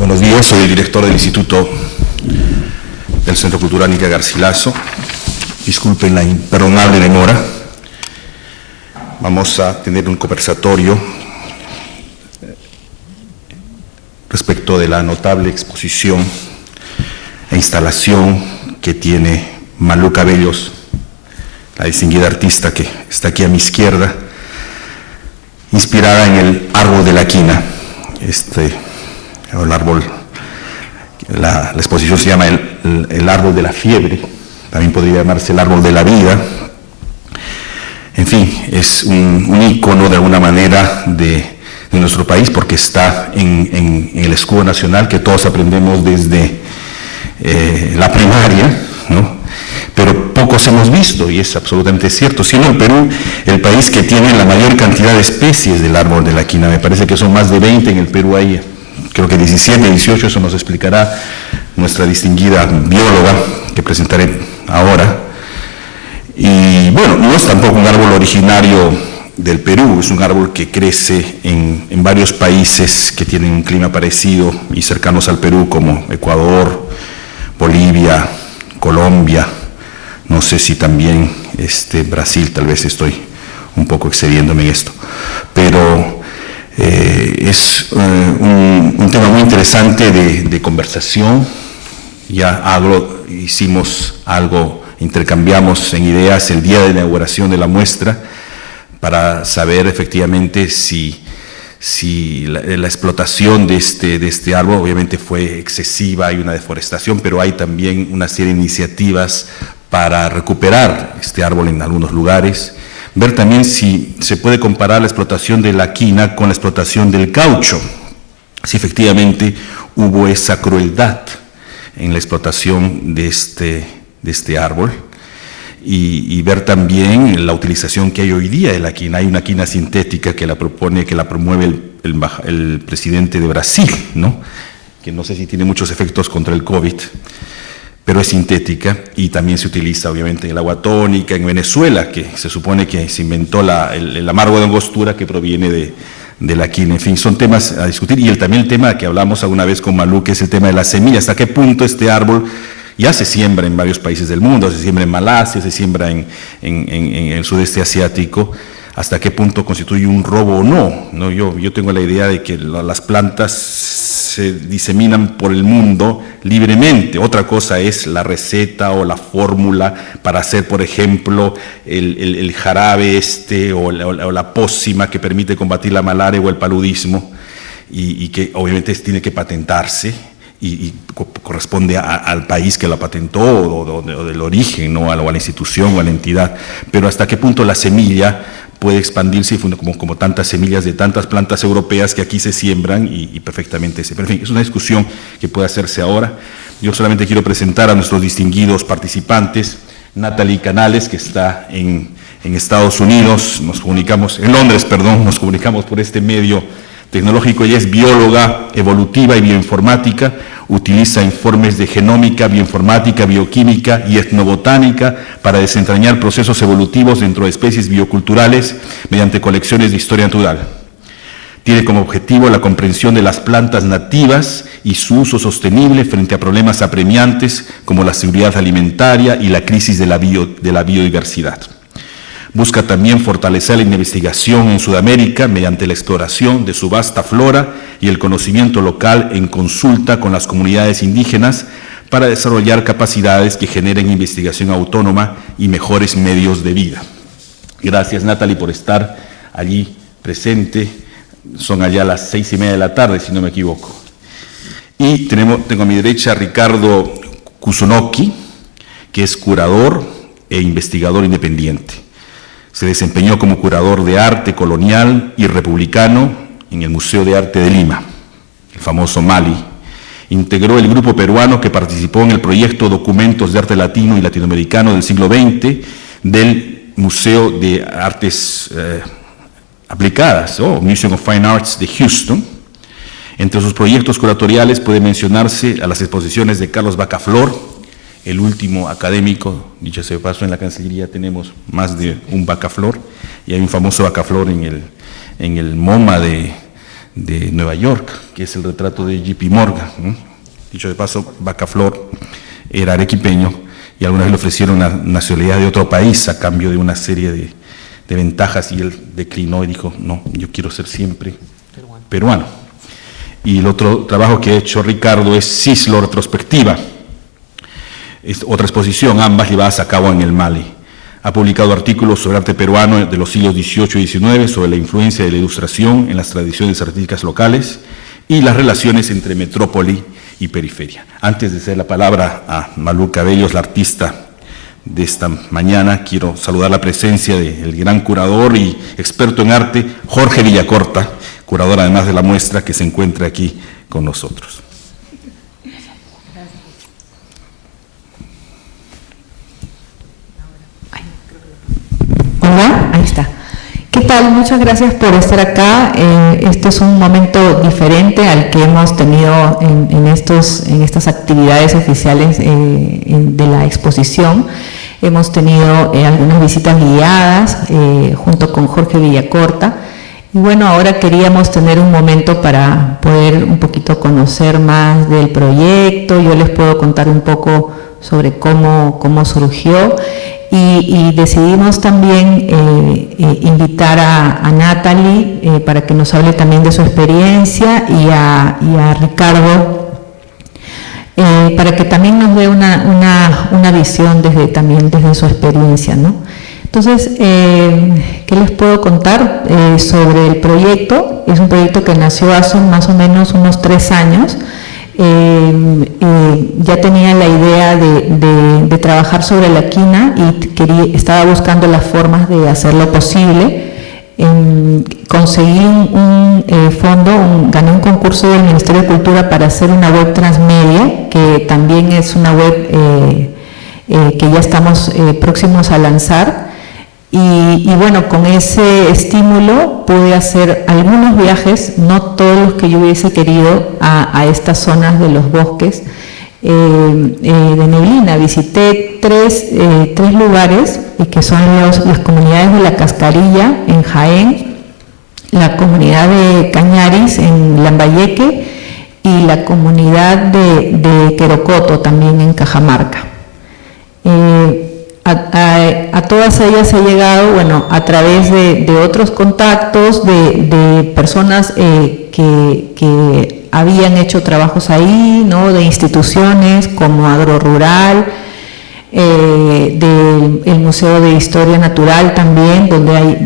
Buenos días, soy el director del Instituto del Centro Cultural Nica Garcilaso. Disculpen la imperdonable demora. Vamos a tener un conversatorio respecto de la notable exposición e instalación que tiene Malú Cabellos, la distinguida artista que está aquí a mi izquierda, inspirada en el árbol de la quina. El árbol, la exposición se llama el árbol de la fiebre, también podría llamarse el árbol de la vida. En fin, es un ícono de alguna manera de nuestro país porque está en el escudo nacional que todos aprendemos desde la primaria, ¿no? Pero pocos hemos visto, y es absolutamente cierto, siendo el Perú el país que tiene la mayor cantidad de especies del árbol de la quina. Me parece que son más de 20 en el Perú, ahí creo que 17, 18, eso nos explicará nuestra distinguida bióloga que presentaré ahora. Y bueno, no es tampoco un árbol originario del Perú, es un árbol que crece en varios países que tienen un clima parecido y cercanos al Perú, como Ecuador, Bolivia, Colombia, no sé si también Brasil, tal vez estoy un poco excediéndome en esto, pero es un tema muy interesante de conversación. Ya hicimos algo, intercambiamos en ideas el día de la inauguración de la muestra para saber efectivamente si la explotación de este árbol obviamente fue excesiva, hay una deforestación, pero hay también una serie de iniciativas para recuperar este árbol en algunos lugares, ver también si se puede comparar la explotación de la quina con la explotación del caucho, si efectivamente hubo esa crueldad en la explotación de este árbol, y ver también la utilización que hay hoy día de la quina. Hay una quina sintética que la promueve el presidente de Brasil, ¿no? Que no sé si tiene muchos efectos contra el COVID, pero es sintética, y también se utiliza obviamente en el agua tónica, en Venezuela, que se supone que se inventó el amargo de angostura que proviene de la quina. En fin, son temas a discutir, y también el tema que hablamos alguna vez con Malú, que es el tema de la semilla, hasta qué punto este árbol ya se siembra en varios países del mundo, se siembra en Malasia, se siembra en el sudeste asiático, hasta qué punto constituye un robo o no. Yo tengo la idea de que las plantas se diseminan por el mundo libremente. Otra cosa es la receta o la fórmula para hacer, por ejemplo, el jarabe o la pócima que permite combatir la malaria o el paludismo, y que obviamente tiene que patentarse. Y corresponde al país que la patentó o del origen, ¿no? a la institución o a la entidad. Pero hasta qué punto la semilla puede expandirse como tantas semillas de tantas plantas europeas que aquí se siembran y perfectamente se. Pero en fin, es una discusión que puede hacerse ahora. Yo solamente quiero presentar a nuestros distinguidos participantes. Natalie Canales, que está en Estados Unidos, en Londres, nos comunicamos por este medio tecnológico. Ella es bióloga evolutiva y bioinformática, utiliza informes de genómica, bioinformática, bioquímica y etnobotánica para desentrañar procesos evolutivos dentro de especies bioculturales mediante colecciones de historia natural. Tiene como objetivo la comprensión de las plantas nativas y su uso sostenible frente a problemas apremiantes como la seguridad alimentaria y la crisis de la biodiversidad. Busca también fortalecer la investigación en Sudamérica mediante la exploración de su vasta flora y el conocimiento local en consulta con las comunidades indígenas para desarrollar capacidades que generen investigación autónoma y mejores medios de vida. Gracias, Natalie, por estar allí presente. Son allá las 6:30 de la tarde, si no me equivoco. Y tengo a mi derecha a Ricardo Kusunoki, que es curador e investigador independiente. Se desempeñó como curador de arte colonial y republicano en el Museo de Arte de Lima, el famoso MALI. Integró el grupo peruano que participó en el proyecto Documentos de Arte Latino y Latinoamericano del siglo XX del Museo de Artes Aplicadas, Museum of Fine Arts de Houston. Entre sus proyectos curatoriales puede mencionarse a las exposiciones de Carlos Bacaflor, el último académico, dicho sea de paso, en la Cancillería tenemos más de un Bacaflor, y hay un famoso Bacaflor en el MoMA de de Nueva York, que es el retrato de JP Morgan, ¿no? Dicho de paso, Bacaflor era arequipeño y alguna vez le ofrecieron la nacionalidad de otro país a cambio de una serie de ventajas, y él declinó y dijo, no, yo quiero ser siempre peruano. Y el otro trabajo que ha hecho Ricardo es Cislo Retrospectiva, es otra exposición, ambas llevadas a cabo en el Mali. Ha publicado artículos sobre arte peruano de los siglos XVIII y XIX, sobre la influencia de la ilustración en las tradiciones artísticas locales y las relaciones entre metrópoli y periferia. Antes de ceder la palabra a Malú Cabellos, la artista de esta mañana, quiero saludar la presencia del gran curador y experto en arte, Jorge Villacorta, curador además de la muestra, que se encuentra aquí con nosotros. Hola, ahí está. ¿Qué tal? Muchas gracias por estar acá. Este es un momento diferente al que hemos tenido en estas actividades oficiales de la exposición. Hemos tenido algunas visitas guiadas junto con Jorge Villacorta. Y bueno, ahora queríamos tener un momento para poder un poquito conocer más del proyecto. Yo les puedo contar un poco sobre cómo surgió. Y decidimos también invitar a Natalie para que nos hable también de su experiencia, y a Ricardo para que también nos dé una visión desde su experiencia, ¿no? Entonces, ¿qué les puedo contar sobre el proyecto? Es un proyecto que nació hace más o menos unos 3 años. Ya tenía la idea de trabajar sobre la quina y estaba buscando las formas de hacerlo posible. Conseguí un fondo, gané un concurso del Ministerio de Cultura para hacer una web transmedia, que también es una web que ya estamos próximos a lanzar. Y bueno, con ese estímulo pude hacer algunos viajes, no todos los que yo hubiese querido, a estas zonas de los bosques de neblina. Visité tres lugares, que son las comunidades de La Cascarilla en Jaén, la comunidad de Cañaris en Lambayeque y la comunidad de Querocoto también en Cajamarca. A todas ellas he llegado, bueno, a través de otros contactos, de personas que habían hecho trabajos ahí, ¿no? De instituciones como Agrorural, del Museo de Historia Natural también,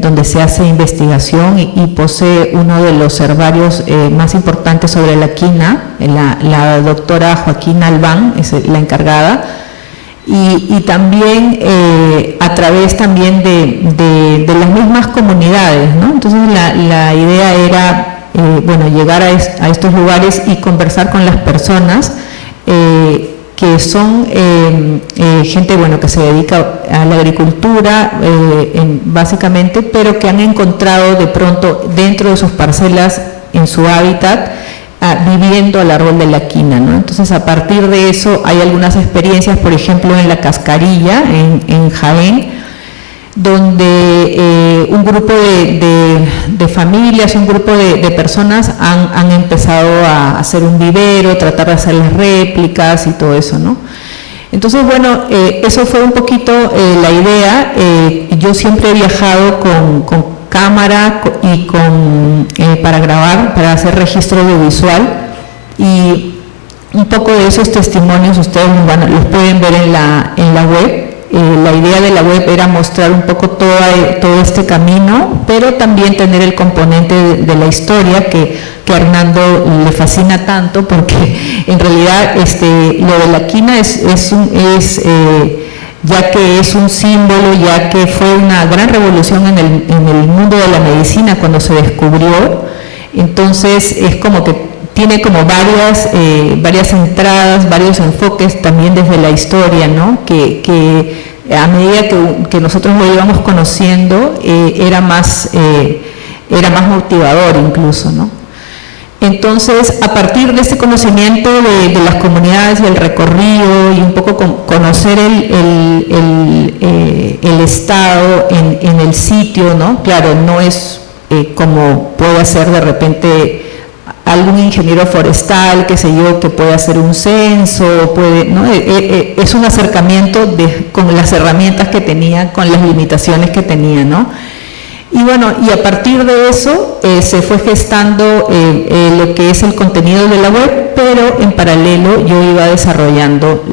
donde se hace investigación y posee uno de los herbarios más importantes sobre la quina. La doctora Joaquina Albán es la encargada. Y también a través también de las mismas comunidades, ¿no? Entonces la idea era bueno, llegar a estos lugares y conversar con las personas que son gente, bueno, que se dedica a la agricultura básicamente, pero que han encontrado de pronto dentro de sus parcelas, en su hábitat, viviendo al árbol de la quina, ¿no? Entonces, a partir de eso hay algunas experiencias, por ejemplo, en La Cascarilla, en Jaén, donde un grupo de familias, un grupo de personas han empezado a hacer un vivero, tratar de hacer las réplicas y todo eso, ¿no? Entonces, bueno, eso fue un poquito la idea. Yo siempre he viajado con cámara y para grabar, para hacer registro audiovisual, y un poco de esos testimonios ustedes los pueden ver en la web. La idea de la web era mostrar un poco todo este camino, pero también tener el componente de la historia que a Hernando le fascina tanto, porque en realidad lo de la quina ya que es un símbolo, ya que fue una gran revolución en el mundo de la medicina cuando se descubrió. Entonces es como que tiene como varias entradas, varios enfoques también desde la historia, ¿no? Que a medida que nosotros lo íbamos conociendo era más motivador incluso, ¿no? Entonces, a partir de este conocimiento de las comunidades, del recorrido y un poco conocer el estado en el sitio, ¿no? Claro, no es como puede ser de repente algún ingeniero forestal, qué sé yo, que puede hacer un censo, puede, ¿no? Es un acercamiento con las herramientas que tenía, con las limitaciones que tenía, ¿no? Y bueno, y a partir de eso se fue gestando lo que es el contenido de la web, pero en paralelo yo iba desarrollando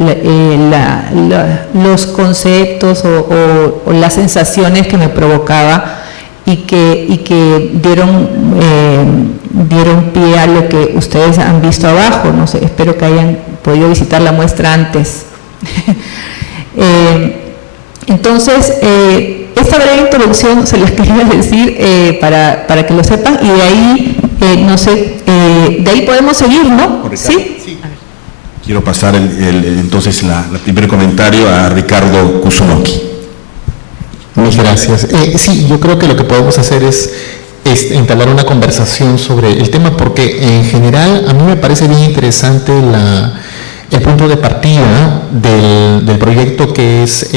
los conceptos o las sensaciones que me provocaba y que dieron pie a lo que ustedes han visto abajo. No sé, espero que hayan podido visitar la muestra antes. Entonces, esta breve introducción se las quería decir para que lo sepan, y de ahí, no sé, de ahí podemos seguir, ¿no? ¿Sí? Sí. Quiero pasar entonces el primer comentario a Ricardo Kusunoki. Muchas gracias. Sí, yo creo que lo que podemos hacer es entablar una conversación sobre el tema, porque en general a mí me parece bien interesante el punto de partida del proyecto, que es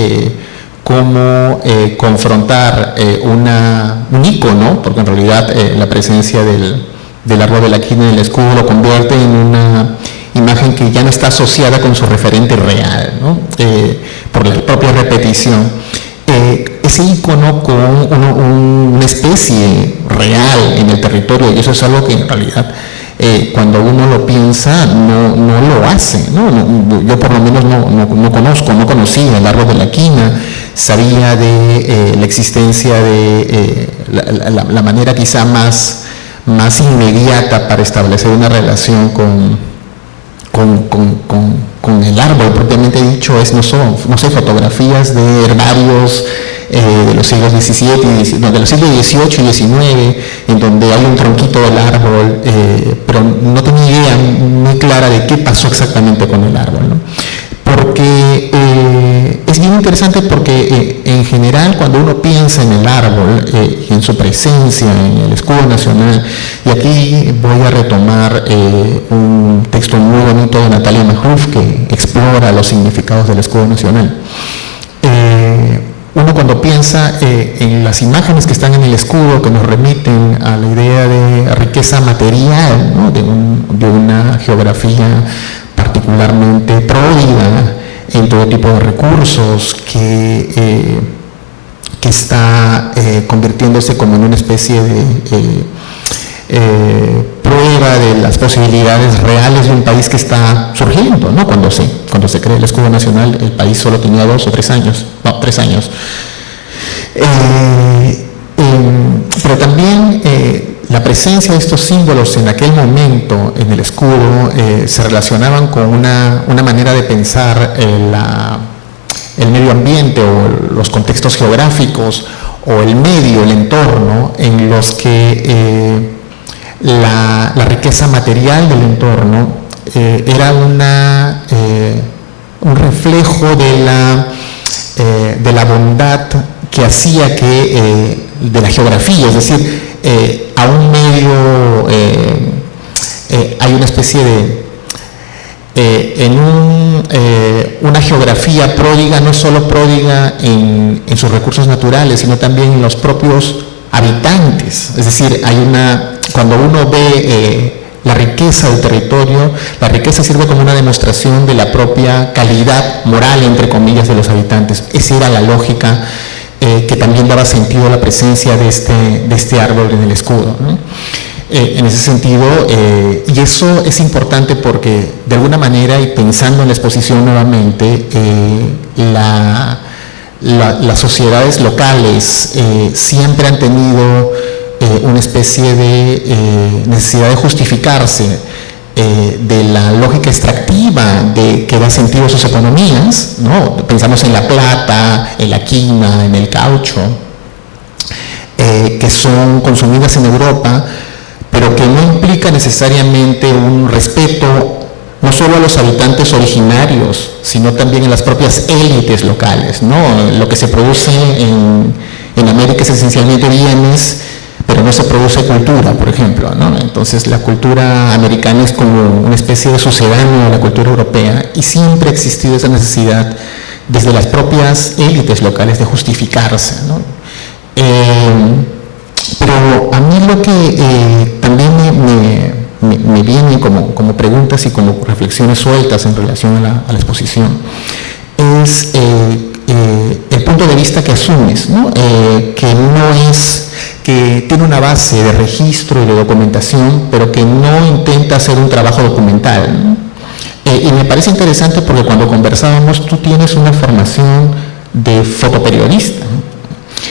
cómo confrontar un ícono, porque en realidad la presencia del árbol de la quina en el escudo lo convierte en una imagen que ya no está asociada con su referente real, ¿no? Por la propia repetición. Ese ícono con una especie real en el territorio, y eso es algo que en realidad cuando uno lo piensa no lo hace, ¿no? Yo por lo menos no conocía el árbol de la quina, sabía de la existencia de la manera quizá más inmediata para establecer una relación con el árbol propiamente dicho, no sé, fotografías de herbarios de los siglos XVII, de los siglos XVIII y XIX, en donde hay un tronquito del árbol, pero no tenía idea muy clara de qué pasó exactamente con el árbol, ¿no? Porque es bien interesante, porque en general cuando uno piensa en el árbol y en su presencia en el escudo nacional, y aquí voy a retomar un texto muy bonito de Natalia Mahruf que explora los significados del escudo nacional. Uno cuando piensa en las imágenes que están en el escudo, que nos remiten a la idea de riqueza material, ¿no? de una geografía particularmente pródiga en todo tipo de recursos, que está convirtiéndose como en una especie de prueba de las posibilidades reales de un país que está surgiendo, ¿no? Cuando se crea el escudo nacional, el país solo tenía 2 o 3 años, no, 3 años. Pero también la presencia de estos símbolos en aquel momento en el escudo se relacionaban con una manera de pensar el medio ambiente o los contextos geográficos o el medio, el entorno, en los que la riqueza material del entorno era un reflejo de la bondad que hacía que de la geografía, es decir, a un medio hay una especie de una geografía pródiga, no solo pródiga en sus recursos naturales, sino también en los propios habitantes. Es decir, cuando uno ve la riqueza del territorio, la riqueza sirve como una demostración de la propia calidad moral, entre comillas, de los habitantes. Esa era la lógica que también daba sentido a la presencia de este árbol en el escudo, ¿no? En ese sentido, y eso es importante porque de alguna manera, y pensando en la exposición nuevamente, las sociedades locales siempre han tenido una especie de necesidad de justificarse de la lógica extractiva que da sentido a sus economías, ¿no? Pensamos en la plata, en la quina, en el caucho, que son consumidas en Europa, pero que no implica necesariamente un respeto no solo a los habitantes originarios, sino también en las propias élites locales, ¿no? Lo que se produce en América es esencialmente bienes, pero no se produce cultura, por ejemplo, ¿no? Entonces la cultura americana es como una especie de sucedáneo a la cultura europea, y siempre ha existido esa necesidad desde las propias élites locales de justificarse, ¿no? Pero a mí lo que también me vienen como preguntas y como reflexiones sueltas en relación a la exposición, es el punto de vista que asumes, ¿no? Que tiene una base de registro y de documentación, pero que no intenta hacer un trabajo documental, ¿no? Y me parece interesante porque cuando conversábamos, tú tienes una formación de fotoperiodista, ¿no?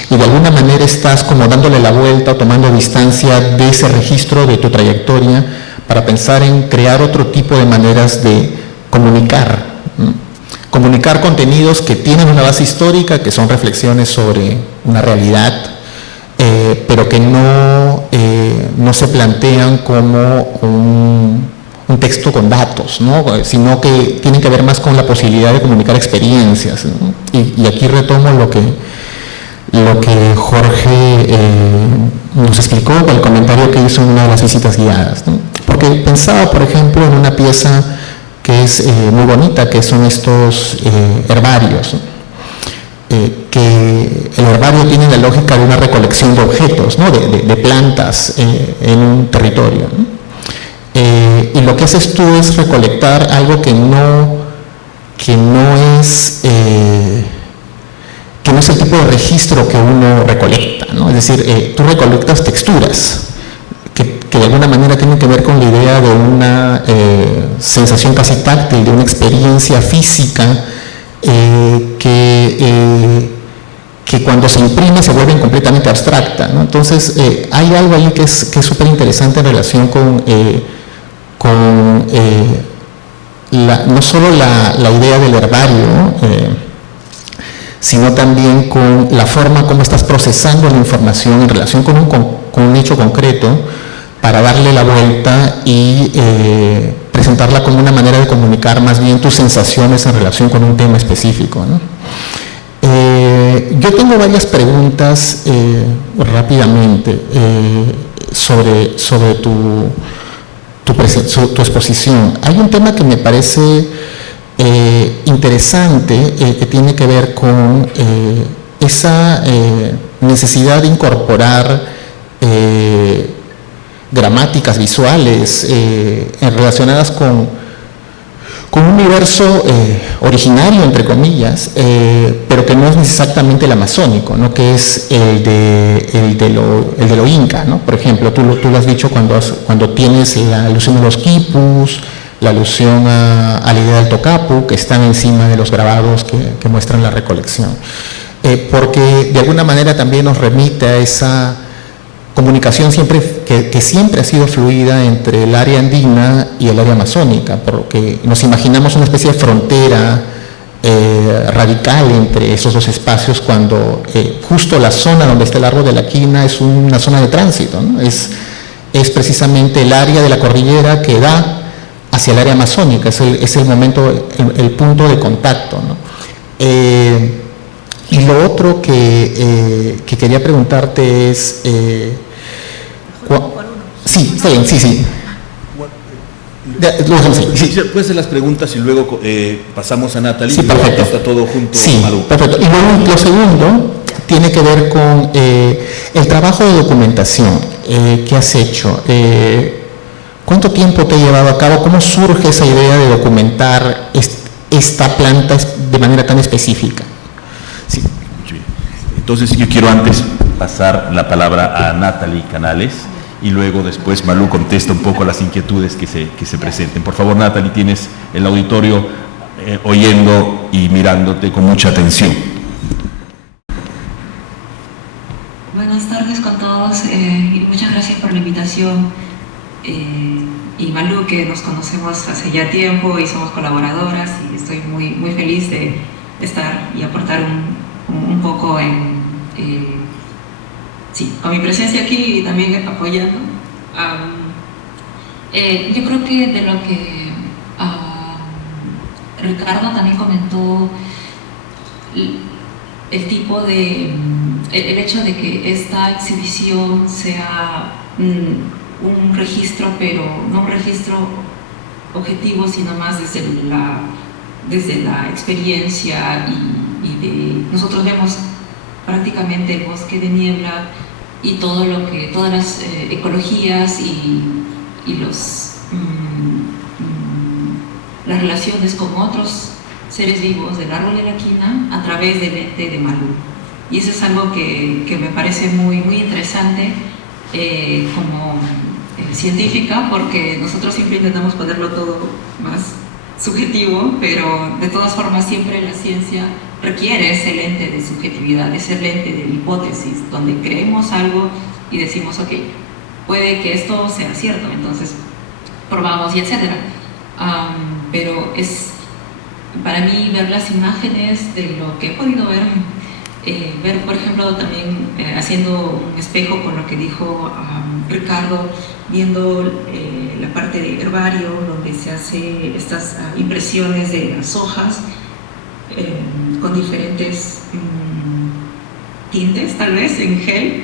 Y de alguna manera estás como dándole la vuelta o tomando distancia de ese registro de tu trayectoria para pensar en crear otro tipo de maneras de comunicar, ¿no? Comunicar contenidos que tienen una base histórica, que son reflexiones sobre una realidad, pero que no se plantean como un texto con datos, ¿no? Sino que tienen que ver más con la posibilidad de comunicar experiencias, ¿no? Y aquí retomo lo que Jorge nos explicó, el comentario que hizo en una de las visitas guiadas, ¿no? Porque pensaba, por ejemplo, en una pieza que es muy bonita, que son estos herbarios, ¿no? Que el herbario tiene la lógica de una recolección de objetos, ¿no? de plantas en un territorio, ¿no? Y lo que haces tú es recolectar algo que no es el tipo de registro que uno recolecta, ¿no? Es decir, tú recolectas texturas que de alguna manera tienen que ver con la idea de una sensación casi táctil, de una experiencia física que cuando se imprime se vuelve completamente abstracta, ¿no? Entonces, hay algo ahí que es súper interesante en relación con no solo la idea del herbario, sino también con la forma como estás procesando la información en relación con un hecho concreto para darle la vuelta y presentarla como una manera de comunicar más bien tus sensaciones en relación con un tema específico, ¿no? Yo tengo varias preguntas rápidamente sobre tu exposición. Hay un tema que me parece interesante, que tiene que ver con esa necesidad de incorporar gramáticas visuales relacionadas con un universo originario, entre comillas, pero que no es exactamente el amazónico, ¿no? Que es el de lo inca, ¿no? Por ejemplo, tú lo has dicho cuando tienes la alusión a los quipus, la alusión a la idea del tocapu, que están encima de los grabados que muestran la recolección. Porque de alguna manera también nos remite a esa comunicación que siempre ha sido fluida entre el área andina y el área amazónica, porque nos imaginamos una especie de frontera radical entre esos dos espacios cuando justo la zona donde está el árbol de la quina es una zona de tránsito, ¿no? Es precisamente el área de la cordillera que da hacia el área amazónica, es el momento, el punto de contacto, ¿no? Y lo otro que quería preguntarte es... sí, está bien, sí. Puedes hacer las preguntas y luego pasamos a Natalie. Sí, perfecto. Está todo junto. Sí, perfecto. Y luego lo segundo tiene que ver con el trabajo de documentación que has hecho. ¿Cuánto tiempo te ha llevado a cabo? ¿Cómo surge esa idea de documentar esta planta de manera tan específica? Sí. Entonces yo quiero antes pasar la palabra a Natalie Canales y luego después Malú contesta un poco las inquietudes que se presenten. Por favor, Natalie, tienes el auditorio oyendo y mirándote con mucha atención. Buenas tardes con todos y muchas gracias por la invitación. Y Malú, que nos conocemos hace ya tiempo y somos colaboradoras, y estoy muy, muy feliz de estar y aportar un poco con mi presencia aquí y también apoyando. Yo creo que de lo que Ricardo también comentó, el tipo de el hecho de que esta exhibición sea un registro, pero no un registro objetivo, sino más desde la experiencia y nosotros vemos prácticamente el bosque de niebla y todas las ecologías y y las relaciones con otros seres vivos del árbol de la quina a través del ente de Malú. Y eso es algo que me parece muy, muy interesante como científica, porque nosotros siempre intentamos ponerlo todo más subjetivo, pero de todas formas siempre la ciencia requiere ese lente de subjetividad, ese lente de hipótesis, donde creemos algo y decimos, ok, puede que esto sea cierto, entonces probamos y etcétera. Pero es para mí ver las imágenes de lo que he podido ver, por ejemplo también haciendo un espejo con lo que dijo Ricardo, viendo la parte de herbario donde se hace estas impresiones de las hojas con diferentes tintes, tal vez en gel.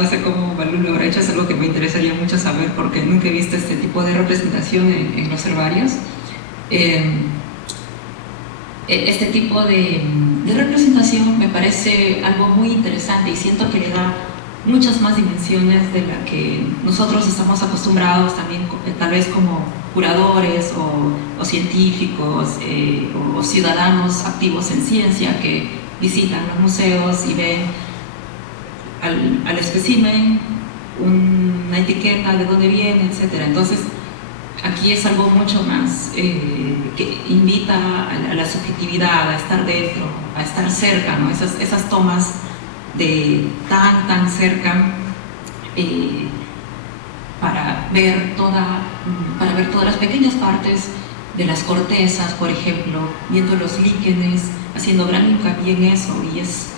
No sé cómo Malú lo habrá hecho, es algo que me interesaría mucho saber porque nunca he visto este tipo de representación en los herbarios. Este tipo de representación me parece algo muy interesante y siento que le da muchas más dimensiones de la que nosotros estamos acostumbrados también, tal vez como curadores o científicos o ciudadanos activos en ciencia que visitan los museos y ven al espécimen una etiqueta de dónde viene, etc. Entonces, aquí es algo mucho más que invita a la subjetividad, a estar dentro, a estar cerca, ¿no? Esas tomas de tan cerca para ver todas las pequeñas partes de las cortezas, por ejemplo, viendo los líquenes, haciendo gran hincapié en eso, y es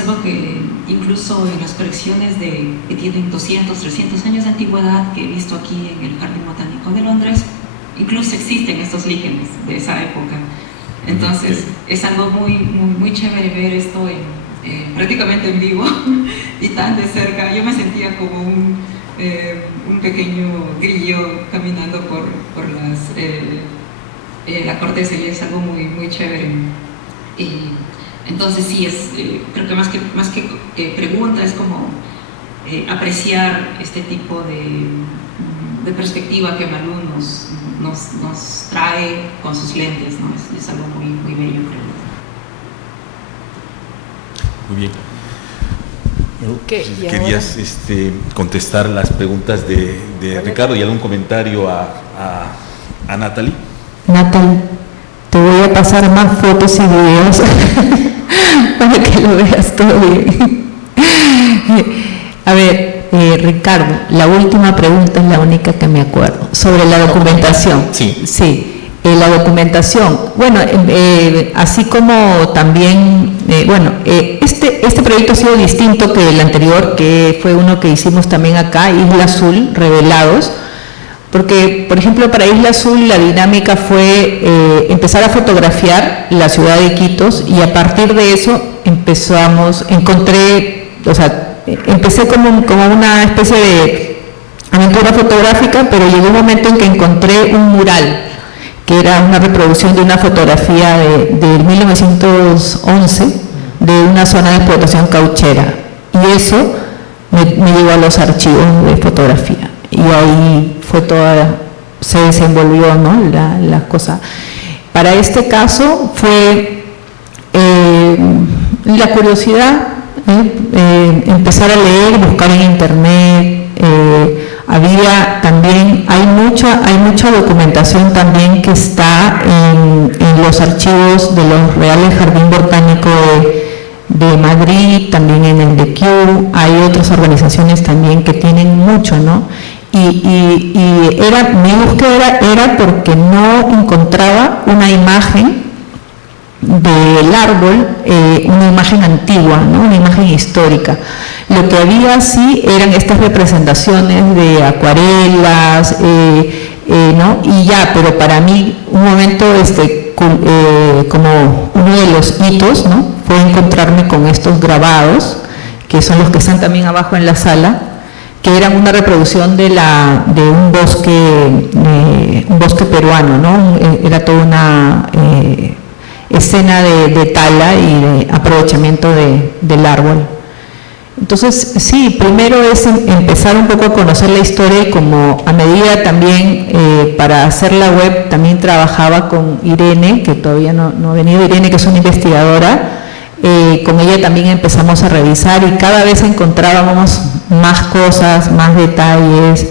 algo que incluso en las colecciones que tienen 200, 300 años de antigüedad que he visto aquí en el Jardín Botánico de Londres, incluso existen estos líquenes de esa época. Entonces es algo muy chévere ver esto prácticamente en vivo y tan de cerca. Yo me sentía como un pequeño grillo caminando por la corteza, y es algo muy chévere. Entonces sí, creo que más que pregunta es como apreciar este tipo de perspectiva que Malú nos trae con sus lentes, ¿no? Es algo muy bello, creo. Muy bien. Bueno, ¿querías contestar las preguntas de Ricardo y algún comentario a Natalie? Natalie, te voy a pasar más fotos y videos para que lo veas todo bien. A ver, Ricardo, la última pregunta es la única que me acuerdo, sobre la documentación. Sí. La documentación, bueno, así como también, este proyecto ha sido distinto que el anterior, que fue uno que hicimos también acá, Isla Azul, Revelados, porque, por ejemplo, para Isla Azul la dinámica fue empezar a fotografiar la ciudad de Iquitos, y a partir de eso empecé como una especie de aventura fotográfica, pero llegó un momento en que encontré un mural, que era una reproducción de una fotografía de 1911 de una zona de explotación cauchera, y eso me llevó a los archivos de fotografía, y ahí se desenvolvió, ¿no?, la cosa. Para este caso fue la curiosidad, empezar a leer, buscar en internet. Había también, hay mucha documentación también que está en los archivos de los Reales Jardín Botánico de Madrid, también en el de Kew. Hay otras organizaciones también que tienen mucho, ¿no? Y mi búsqueda era porque no encontraba una imagen del árbol, una imagen antigua, ¿no?, una imagen histórica. Lo que había sí eran estas representaciones de acuarelas, ¿no? Y ya, pero para mí un momento como uno de los hitos, ¿no?, fue encontrarme con estos grabados, que son los que están también abajo en la sala, que eran una reproducción de un bosque peruano, ¿no? Era toda una escena de tala y de aprovechamiento del árbol. Entonces, sí, primero es empezar un poco a conocer la historia y como a medida también para hacer la web también trabajaba con Irene, que todavía no ha venido Irene, que es una investigadora, con ella también empezamos a revisar y cada vez encontrábamos más cosas, más detalles,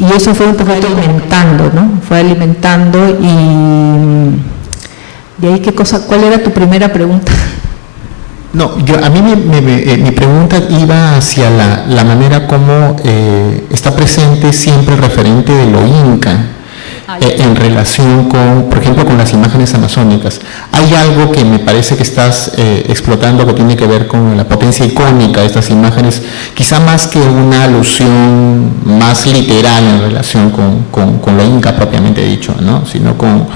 y eso fue un poquito alimentando, ¿no? Fue alimentando y... ¿De ahí qué cosa? ¿Cuál era tu primera pregunta? No, a mí mi pregunta iba hacia la manera como está presente siempre el referente de lo inca en relación con, por ejemplo, con las imágenes amazónicas. Hay algo que me parece que estás explotando que tiene que ver con la potencia icónica de estas imágenes, quizá más que una alusión más literal en relación con lo inca propiamente dicho, ¿no? Sino con...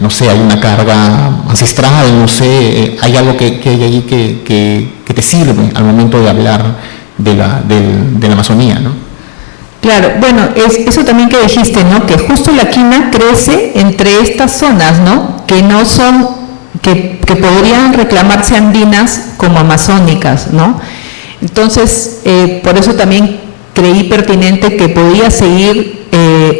no sé, hay una carga ancestral, no sé, hay algo que hay ahí que te sirve al momento de hablar de la Amazonía, ¿no? Claro, bueno, eso también que dijiste, ¿no? Que justo la quina crece entre estas zonas, ¿no? Que no son, que podrían reclamarse andinas como amazónicas, ¿no? Entonces, por eso también creí pertinente que podía seguir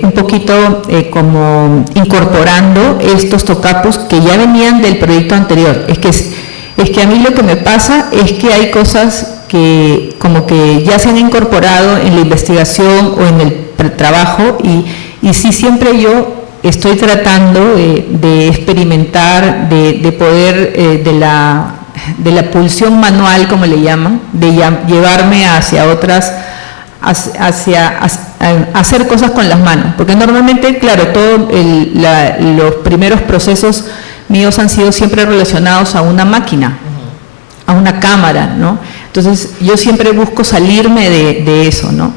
un poquito como incorporando estos tocapos que ya venían del proyecto anterior. Es que a mí lo que me pasa es que hay cosas que como que ya se han incorporado en la investigación o en el trabajo y sí siempre yo estoy tratando de experimentar, de poder, de la pulsión manual, como le llaman, de llevarme hacia otras, hacia hacer cosas con las manos, porque normalmente, claro, los primeros procesos míos han sido siempre relacionados a una máquina, a una cámara, ¿no? Entonces yo siempre busco salirme de eso, ¿no?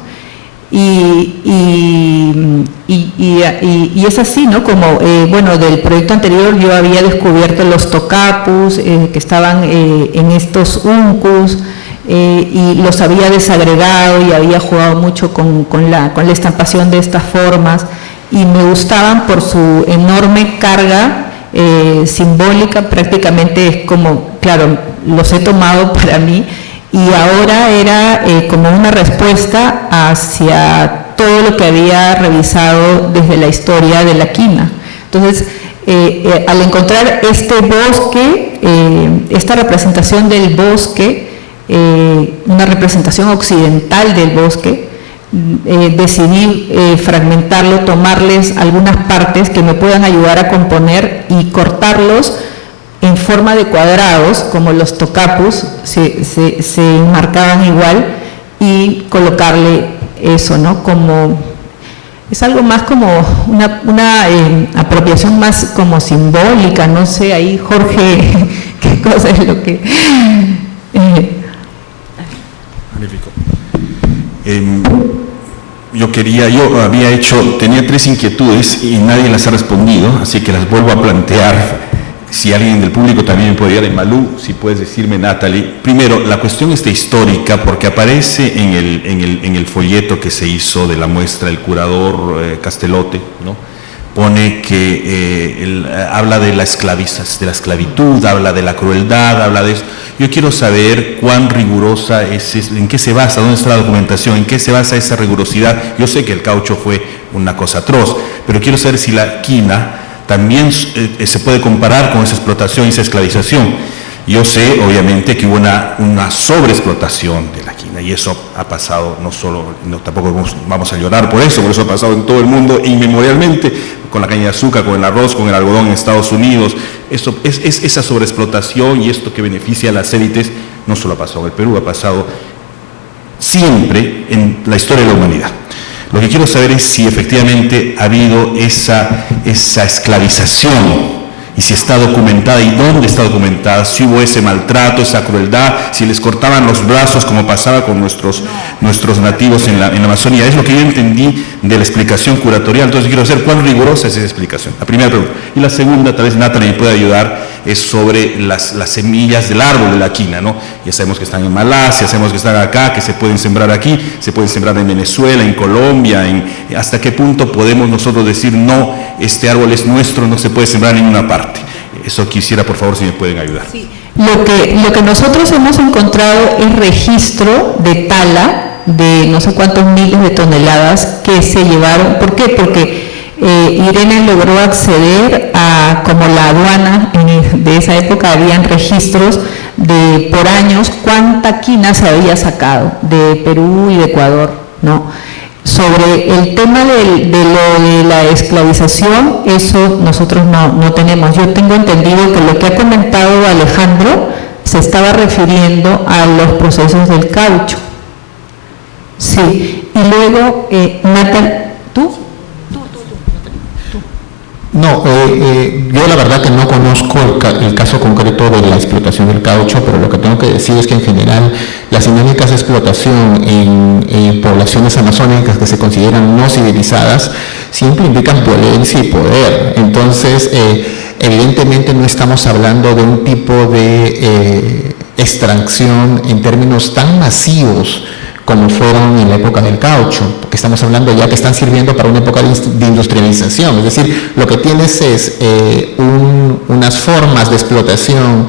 Y es así, ¿no? Como, bueno, del proyecto anterior yo había descubierto los tocapus que estaban en estos uncus, y los había desagregado y había jugado mucho con la estampación de estas formas y me gustaban por su enorme carga simbólica. Prácticamente es como, claro, los he tomado para mí y ahora era como una respuesta hacia todo lo que había revisado desde la historia de la quina. Entonces, al encontrar este bosque, esta representación del bosque, una representación occidental del bosque, decidí fragmentarlo, tomarles algunas partes que me puedan ayudar a componer y cortarlos en forma de cuadrados, como los tocapus se enmarcaban igual, y colocarle eso, ¿no? Como, es algo más como una apropiación más como simbólica, no sé, ahí Jorge, qué cosa es lo que... Magnífico. Tenía 3 inquietudes y nadie las ha respondido, así que las vuelvo a plantear. Si alguien del público también me puede ayudar, Malú, si puedes decirme, Natalie. Primero, la cuestión histórica, porque aparece en el folleto que se hizo de la muestra el curador Castelote, ¿no? Pone que habla de la esclavitud, habla de la crueldad, habla de eso. Yo quiero saber cuán rigurosa es, en qué se basa, dónde está la documentación, en qué se basa esa rigurosidad. Yo sé que el caucho fue una cosa atroz, pero quiero saber si la quina también se puede comparar con esa explotación y esa esclavización. Yo sé, obviamente, que hubo una sobreexplotación de la quina y eso ha pasado tampoco vamos a llorar por eso ha pasado en todo el mundo inmemorialmente, con la caña de azúcar, con el arroz, con el algodón en Estados Unidos. Eso es esa sobreexplotación y esto que beneficia a las élites no solo ha pasado en el Perú, ha pasado siempre en la historia de la humanidad. Lo que quiero saber es si efectivamente ha habido esa esclavización y si está documentada y dónde está documentada, si hubo ese maltrato, esa crueldad, si les cortaban los brazos como pasaba con nuestros nativos en la Amazonía. Es lo que yo entendí de la explicación curatorial. Entonces quiero saber cuán rigurosa es esa explicación. La primera pregunta. Y la segunda, tal vez Natalie me pueda ayudar, es sobre las semillas del árbol de la quina, ¿no? Ya sabemos que están en Malasia, sabemos que están acá, que se pueden sembrar aquí, se pueden sembrar en Venezuela, en Colombia, hasta qué punto podemos nosotros decir, no, este árbol es nuestro, no se puede sembrar en ninguna parte. Eso quisiera, por favor, si me pueden ayudar. Sí. Lo que nosotros hemos encontrado es registro de tala de no sé cuántos miles de toneladas que se llevaron. ¿Por qué? Porque Irene logró acceder a, como la aduana de esa época, habían registros de por años cuánta quina se había sacado de Perú y de Ecuador, ¿no? Sobre el tema de lo de la esclavización, eso nosotros no tenemos. Yo tengo entendido que lo que ha comentado Alejandro se estaba refiriendo a los procesos del caucho. Sí, y luego, Natal, ¿tú? No, yo la verdad que no conozco el caso concreto de la explotación del caucho, pero lo que tengo que decir es que en general las dinámicas de explotación en poblaciones amazónicas que se consideran no civilizadas siempre implican violencia y poder. Entonces, evidentemente no estamos hablando de un tipo de extracción en términos tan masivos como fueron en la época del caucho, porque estamos hablando ya que están sirviendo para una época de industrialización, es decir, lo que tienes es unas formas de explotación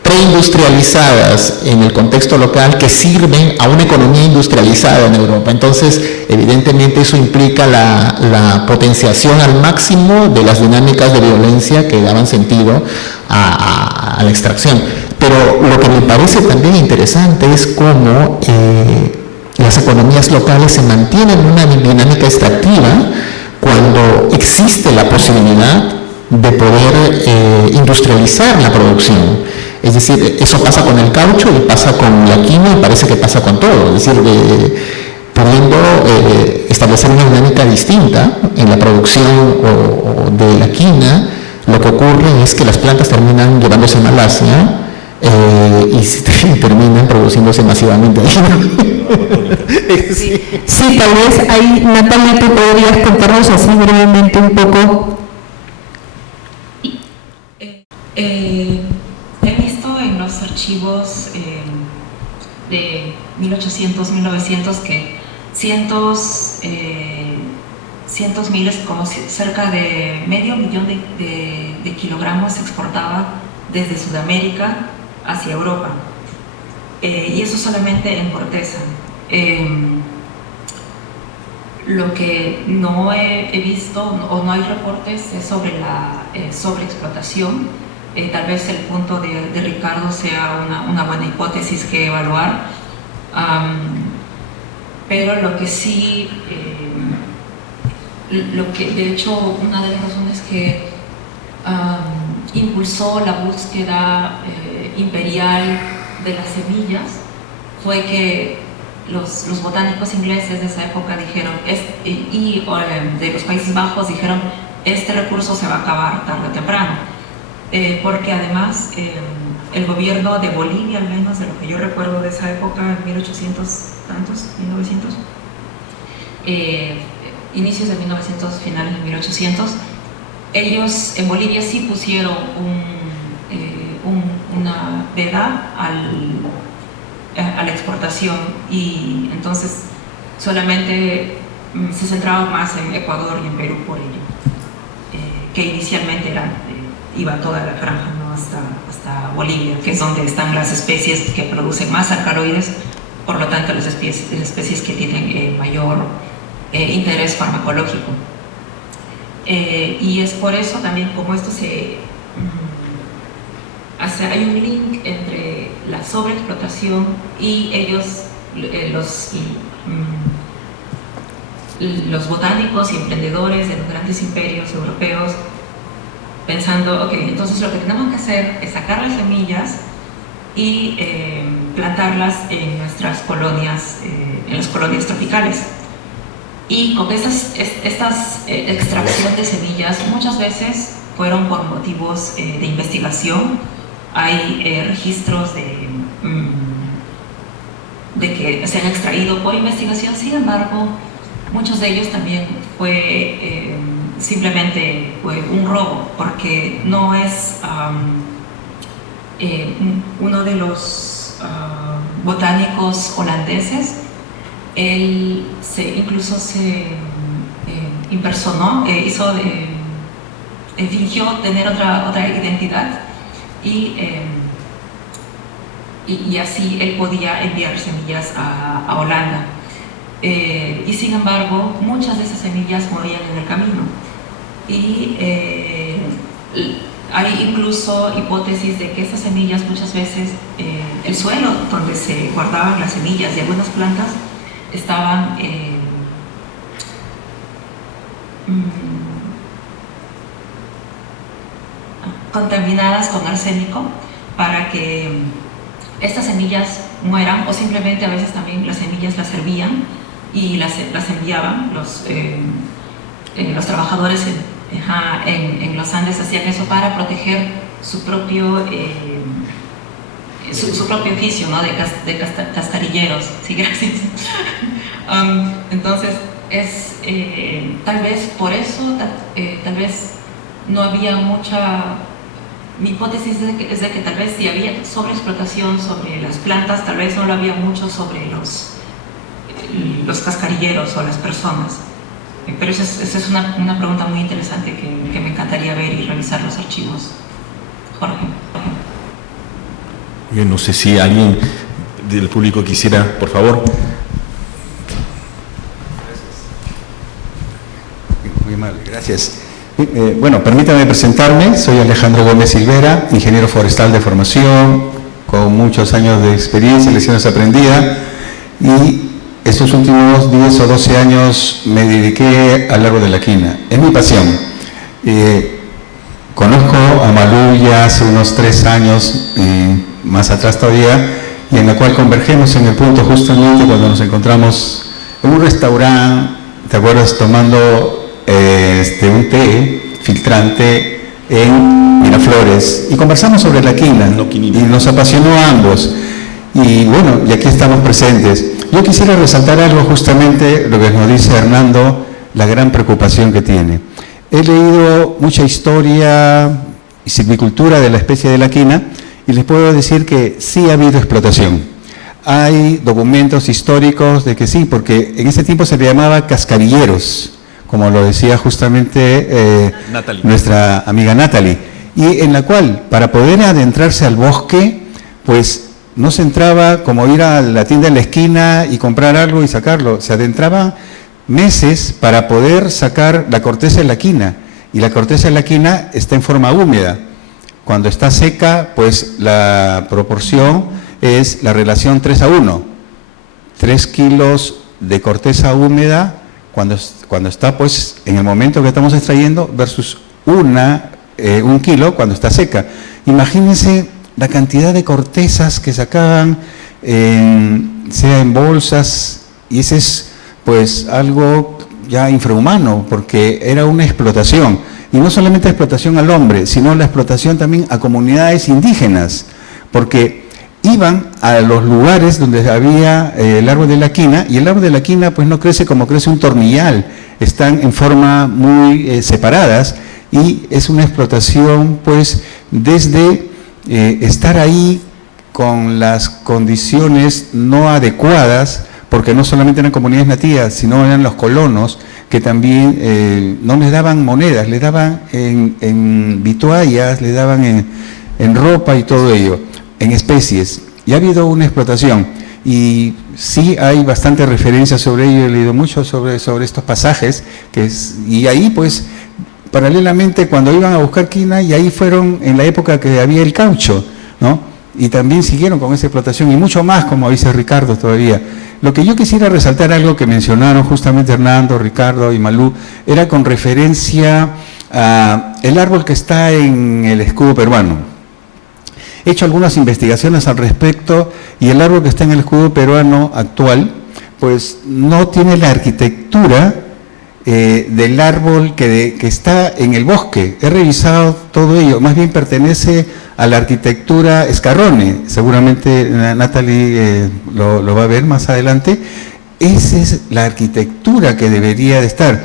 preindustrializadas en el contexto local que sirven a una economía industrializada en Europa. Entonces, evidentemente eso implica la potenciación al máximo de las dinámicas de violencia que daban sentido a la extracción. Pero lo que me parece también interesante es cómo las economías locales se mantienen en una dinámica extractiva cuando existe la posibilidad de poder industrializar la producción. Es decir, eso pasa con el caucho y pasa con la quina y parece que pasa con todo. Es decir, pudiendo establecer una dinámica distinta en la producción o de la quina, lo que ocurre es que las plantas terminan llevándose a Malasia y terminan produciéndose masivamente. Sí, tal vez ahí, Natalia, tú podrías contarnos así brevemente un poco. He visto en los archivos de 1800, 1900 que cientos miles, como cerca de medio millón de kilogramos se exportaba desde Sudamérica hacia Europa, y eso solamente en corteza. Lo que no he visto o no hay reportes es sobre la sobreexplotación. Tal vez el punto de Ricardo sea una buena hipótesis que evaluar, pero lo que sí, de hecho una de las razones que impulsó la búsqueda imperial de las semillas fue que los botánicos ingleses de esa época dijeron, y de los Países Bajos dijeron, este recurso se va a acabar tarde o temprano, porque además el gobierno de Bolivia, al menos de lo que yo recuerdo de esa época, en 1800 tantos, 1900, inicios de 1900, finales de 1800, ellos en Bolivia sí pusieron una veda a la exportación, y entonces solamente se centraba más en Ecuador y en Perú por ello, que inicialmente iba toda la franja, ¿no? hasta Bolivia, que es donde están las especies que producen más alcaloides, por lo tanto las especies que tienen mayor interés farmacológico. Y es por eso también como esto hay un link entre la sobreexplotación y ellos, los botánicos y emprendedores de los grandes imperios europeos, pensando, ok, entonces lo que tenemos que hacer es sacar las semillas y plantarlas en nuestras colonias, en las colonias tropicales. Y con estas extracción de semillas muchas veces fueron por motivos de investigación. Hay registros de que se han extraído por investigación, sin embargo, muchos de ellos también fue simplemente un robo, porque no es uno de los botánicos holandeses. Él incluso se impersonó, fingió tener otra identidad y así él podía enviar semillas a Holanda. Y sin embargo, muchas de esas semillas morían en el camino. Y hay incluso hipótesis de que estas semillas muchas veces, el suelo donde se guardaban las semillas de algunas plantas estaban contaminadas con arsénico para que estas semillas mueran, o simplemente a veces también las semillas las servían y las enviaban. Los trabajadores en los Andes hacían eso para proteger su propio oficio, ¿no? de cascarilleros. Sí, gracias. Entonces, tal vez por eso, tal vez no había mucha... Mi hipótesis es de que tal vez si había sobreexplotación sobre las plantas, tal vez no lo había mucho sobre los cascarilleros o las personas. Pero esa es una pregunta muy interesante que me encantaría ver y revisar los archivos. Jorge. Bien, no sé si alguien del público quisiera, por favor. Muy amable, gracias. Bueno, permítame presentarme, soy Alejandro Gómez Silvera, ingeniero forestal de formación, con muchos años de experiencia, lecciones aprendidas, y estos últimos 10 o 12 años me dediqué al árbol de la quina. Es mi pasión. Conozco a Malú ya hace unos 3 años, más atrás todavía, y en la cual convergemos en el punto justamente cuando nos encontramos en un restaurante, ¿te acuerdas? Tomando un té filtrante en Miraflores, y conversamos sobre la quina, y nos apasionó a ambos. Y bueno, y aquí estamos presentes. Yo quisiera resaltar algo, justamente lo que nos dice Hernando, la gran preocupación que tiene. He leído mucha historia y silvicultura de la especie de la quina, y les puedo decir que sí ha habido explotación. Hay documentos históricos de que sí, porque en ese tiempo se le llamaba cascarilleros, como lo decía justamente nuestra amiga Natalie, y en la cual, para poder adentrarse al bosque, pues no se entraba como ir a la tienda en la esquina y comprar algo y sacarlo, se adentraban meses para poder sacar la corteza de la quina, y la corteza de la quina está en forma húmeda. Cuando está seca, pues la proporción es la relación 3:1, 3 kilos de corteza húmeda cuando está pues en el momento que estamos extrayendo versus 1 kilo cuando está seca. Imagínense la cantidad de cortezas que sacaban, sea en bolsas, y ese es pues algo ya infrahumano, porque era una explotación, y no solamente explotación al hombre, sino la explotación también a comunidades indígenas, porque iban a los lugares donde había el árbol de la quina, y el árbol de la quina pues no crece como crece un tornillal, están en forma muy separadas, y es una explotación pues desde estar ahí con las condiciones no adecuadas, porque no solamente eran comunidades nativas, sino eran los colonos, que también no les daban monedas, les daban en vituallas, les daban en ropa y todo ello, en especies. Y ha habido una explotación, y sí hay bastante referencia sobre ello, he leído mucho sobre estos pasajes, y ahí pues paralelamente cuando iban a buscar quina, y ahí fueron en la época que había el caucho, ¿no? Y también siguieron con esa explotación, y mucho más, como dice Ricardo todavía. Lo que yo quisiera resaltar, algo que mencionaron justamente Hernando, Ricardo y Malú, era con referencia a el árbol que está en el escudo peruano. He hecho algunas investigaciones al respecto, y el árbol que está en el escudo peruano actual, pues no tiene la arquitectura del árbol que está en el bosque. He revisado todo ello, más bien pertenece a la arquitectura Scarrone, seguramente Natalie lo va a ver más adelante. Esa es la arquitectura que debería de estar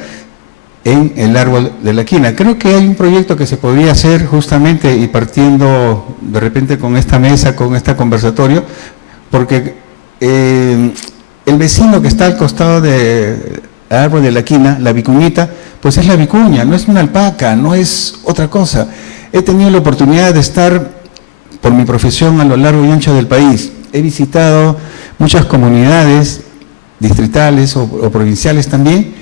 en el árbol de la quina. Creo que hay un proyecto que se podría hacer justamente, y partiendo de repente con esta mesa, con este conversatorio, porque el vecino que está al costado árbol de la quina, la vicuñita, pues es la vicuña, no es una alpaca, no es otra cosa. He tenido la oportunidad de estar por mi profesión a lo largo y ancho del país. He visitado muchas comunidades distritales o provinciales también,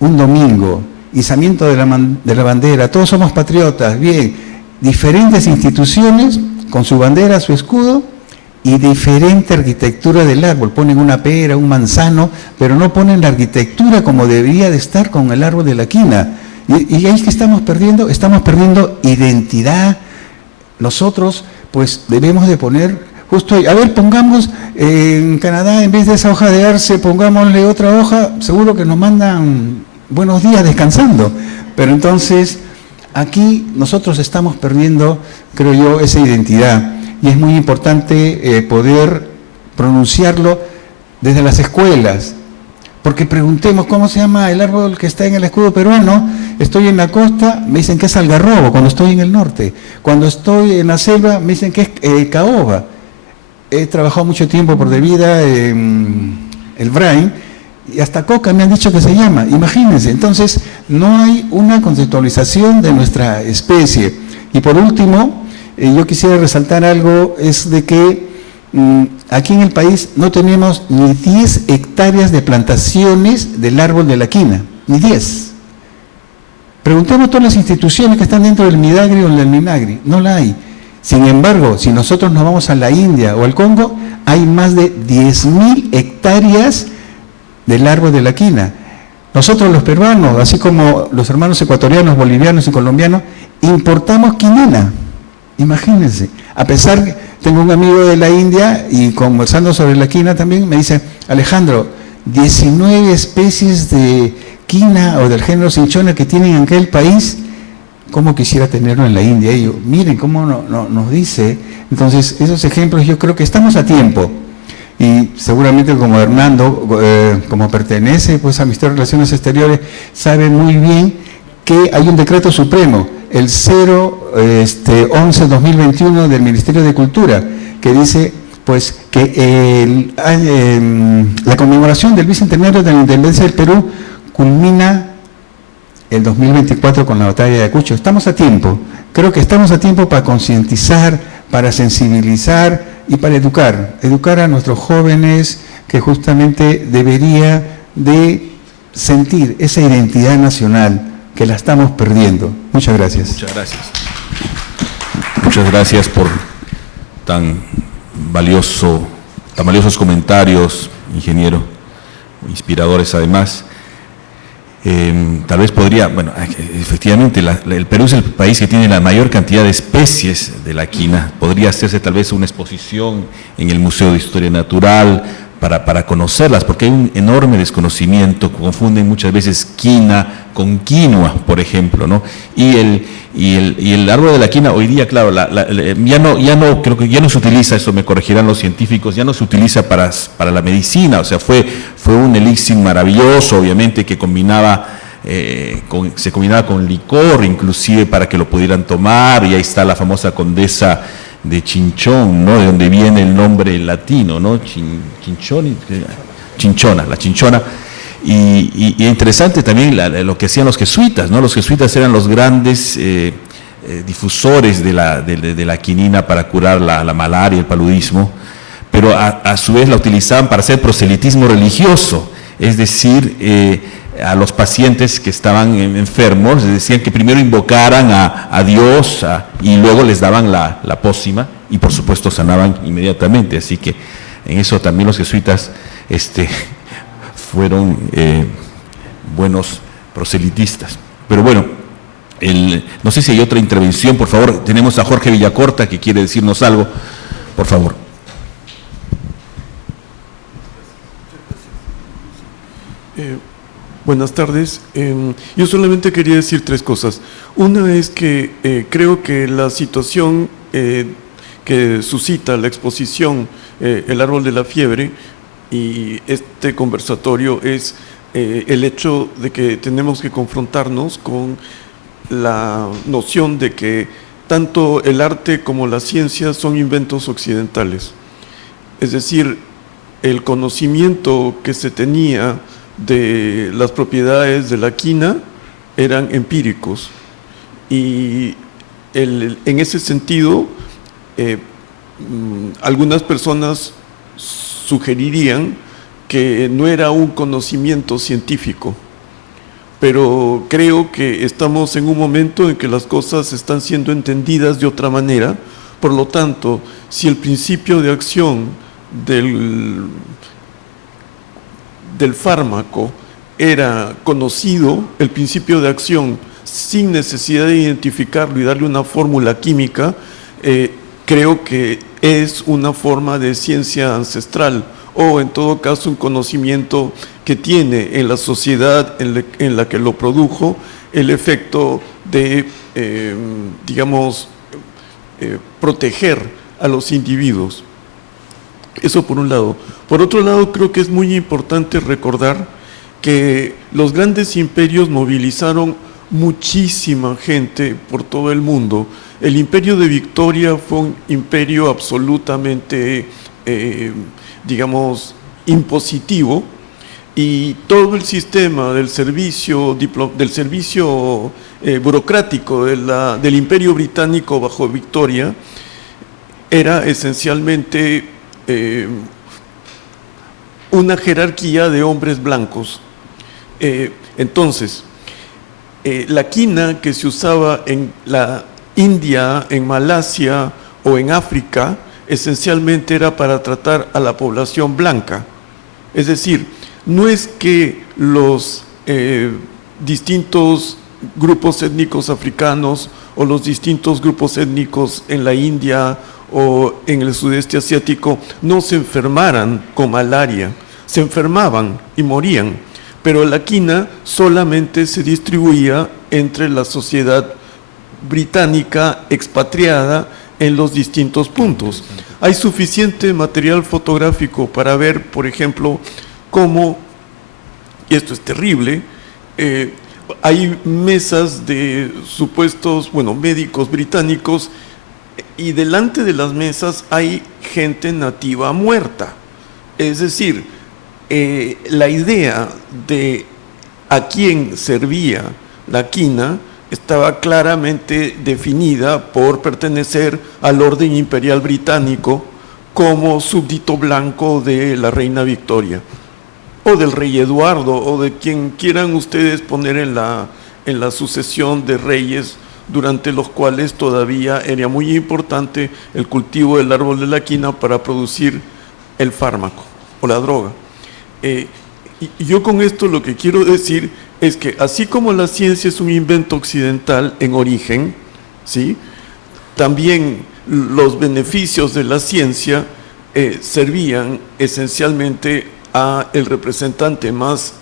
un domingo, izamiento de la bandera, todos somos patriotas, bien, diferentes instituciones con su bandera, su escudo y diferente arquitectura del árbol, ponen una pera, un manzano, pero no ponen la arquitectura como debería de estar con el árbol de la quina. Y ahí que estamos perdiendo identidad. Nosotros pues debemos de poner justo ahí, a ver, pongamos en Canadá, en vez de esa hoja de arce, pongámosle otra hoja, seguro que nos mandan buenos días descansando, pero entonces aquí nosotros estamos perdiendo, creo yo, esa identidad, y es muy importante poder pronunciarlo desde las escuelas, porque preguntemos cómo se llama el árbol que está en el escudo peruano. Estoy en la costa, me dicen que es algarrobo cuando estoy en el norte, cuando estoy en la selva me dicen que es caoba. He trabajado mucho tiempo por de vida en el Brain, y hasta coca me han dicho que se llama, imagínense. Entonces no hay una conceptualización de nuestra especie. Y por último, yo quisiera resaltar algo, es de que aquí en el país no tenemos ni 10 hectáreas de plantaciones del árbol de la quina, ni 10. Preguntemos a todas las instituciones que están dentro del Midagri o del Minagri, no la hay. Sin embargo, si nosotros nos vamos a la India o al Congo, hay más de 10.000 hectáreas del árbol de la quina. Nosotros los peruanos, así como los hermanos ecuatorianos, bolivianos y colombianos, importamos quinina. Imagínense, a pesar que tengo un amigo de la India y conversando sobre la quina también, me dice, Alejandro, 19 especies de quina o del género cinchona que tienen en aquel país, ¿cómo quisiera tenerlo en la India? Y yo, miren cómo nos dice. Entonces, esos ejemplos yo creo que estamos a tiempo. Y seguramente como Hernando, como pertenece pues a Ministerio de Relaciones Exteriores, sabe muy bien que hay un decreto supremo, el 011-2021 del Ministerio de Cultura, que dice pues que la conmemoración del bicentenario de la independencia del Perú culmina el 2024 con la batalla de Ayacucho. Estamos a tiempo, creo que estamos a tiempo para concientizar, para sensibilizar y para educar a nuestros jóvenes que justamente debería de sentir esa identidad nacional que la estamos perdiendo. Muchas gracias. Muchas gracias. Muchas gracias por tan valiosos comentarios, ingeniero, inspiradores además. Tal vez podría, bueno, efectivamente el Perú es el país que tiene la mayor cantidad de especies de la quina. Podría hacerse tal vez una exposición en el Museo de Historia Natural para conocerlas, porque hay un enorme desconocimiento, confunden muchas veces quina con quinoa, por ejemplo, ¿no? Y el árbol de la quina hoy día, claro, ya no creo que ya no se utiliza, eso me corregirán los científicos, ya no se utiliza para la medicina, o sea, fue un elixir maravilloso, obviamente, que se combinaba con licor, inclusive para que lo pudieran tomar, y ahí está la famosa condesa de Chinchón, ¿no? De donde viene el nombre latino, ¿no? Chinchona, la chinchona. Y interesante también lo que hacían los jesuitas, ¿no? Los jesuitas eran los grandes difusores de la quinina para curar la malaria, el paludismo, pero a su vez la utilizaban para hacer proselitismo religioso, es decir, a los pacientes que estaban enfermos, les decían que primero invocaran a Dios y luego les daban la pócima y por supuesto sanaban inmediatamente. Así que en eso también los jesuitas fueron buenos proselitistas. Pero bueno, no sé si hay otra intervención, por favor. Tenemos a Jorge Villacorta que quiere decirnos algo, por favor. Buenas tardes. Yo solamente quería decir tres cosas. Una es que creo que la situación que suscita la exposición El Árbol de la Fiebre y este conversatorio es el hecho de que tenemos que confrontarnos con la noción de que tanto el arte como la ciencia son inventos occidentales. Es decir, el conocimiento que se tenía de las propiedades de la quina eran empíricos. Y en ese sentido, algunas personas sugerirían que no era un conocimiento científico, pero creo que estamos en un momento en que las cosas están siendo entendidas de otra manera. Por lo tanto, si el principio de acción del fármaco era conocido, el principio de acción sin necesidad de identificarlo y darle una fórmula química, creo que es una forma de ciencia ancestral, o en todo caso un conocimiento que tiene en la sociedad en la que lo produjo el efecto de, proteger a los individuos. Eso por un lado. Por otro lado, creo que es muy importante recordar que los grandes imperios movilizaron muchísima gente por todo el mundo. El imperio de Victoria fue un imperio absolutamente, impositivo, y todo el sistema del servicio burocrático del imperio británico bajo Victoria era esencialmente una jerarquía de hombres blancos. Entonces, la quina que se usaba en la India, en Malasia o en África, esencialmente era para tratar a la población blanca. Es decir, no es que los distintos grupos étnicos africanos o los distintos grupos étnicos en la India o en el sudeste asiático no se enfermaran con malaria, se enfermaban y morían, pero la quina solamente se distribuía entre la sociedad británica expatriada en los distintos puntos. Hay suficiente material fotográfico para ver, por ejemplo, cómo, y esto es terrible, hay mesas de supuestos, médicos británicos, y delante de las mesas hay gente nativa muerta. Es decir, la idea de a quién servía la quina estaba claramente definida por pertenecer al orden imperial británico como súbdito blanco de la reina Victoria, o del rey Eduardo, o de quien quieran ustedes poner en la sucesión de reyes, durante los cuales todavía era muy importante el cultivo del árbol de la quina para producir el fármaco o la droga. Y yo con esto lo que quiero decir es que así como la ciencia es un invento occidental en origen, ¿sí?, también los beneficios de la ciencia servían esencialmente a el representante más